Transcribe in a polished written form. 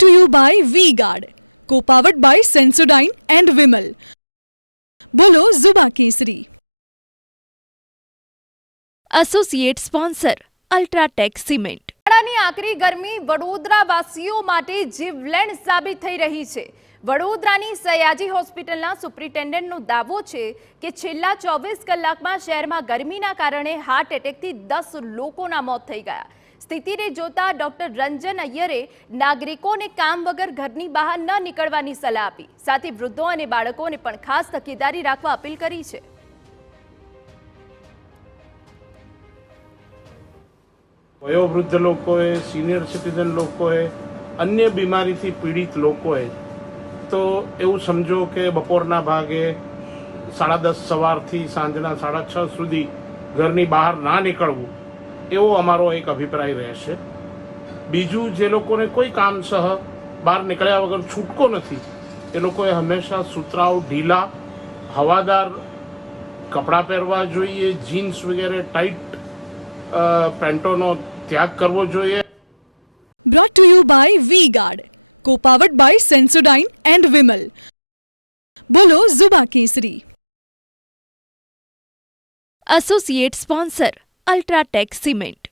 Brought to you by Vega, powered by Sensodyne and Vinyl. Grow relentlessly. Associate sponsor UltraTech cement. ઉનાળાની આકરી ગરમી વડોદરાવાસીઓ માટે જીવલેણ સાબિત થઈ રહી છે. વડોદરાની સયાજી હોસ્પિટલના સુપ્રિન્ટેન્ડન્ટનો દાવો છે કે છેલ્લા 24 કલાકમાં શહેરમાં ગરમીના કારણે હાર્ટ એટેકથી 10 લોકોના મોત થઈ ગયા. સ્થિતિને જોતા ડોક્ટર રંજન અય્યરે નાગરિકોને કામ વગર ઘરની બહાર ન નીકળવાની સલાહ આપી. સાથે વૃદ્ધો અને બાળકોને પણ ખાસ તકેદારી રાખવા અપીલ કરી છે. વયોવૃદ્ધ લોકોએ, સિનિયર સિટીઝન લોકોએ, અન્ય બીમારીથી પીડિત લોકોએ તો એવું સમજો કે બપોરના ભાગે 10:30 સવારથી સાંજના 6:30 સુધી ઘરની બહાર ના નીકળવું એવો અમારો એક અભિપ્રાય રહેશે. બીજું, જે લોકોને કોઈ કામસહ બહાર નીકળ્યા વગર છૂટકો નથી એ લોકોએ હંમેશા સુતરાઉ ઢીલા હવાદાર કપડાં પહેરવા જોઈએ. જીન્સ વગેરે ટાઈટ પેન્ટોનો ત્યાગ કરવો જોઈએ. Brought to you by Vega, powered by Sensodyne and Vinyl. Grow relentlessly. Associate sponsor UltraTech cement.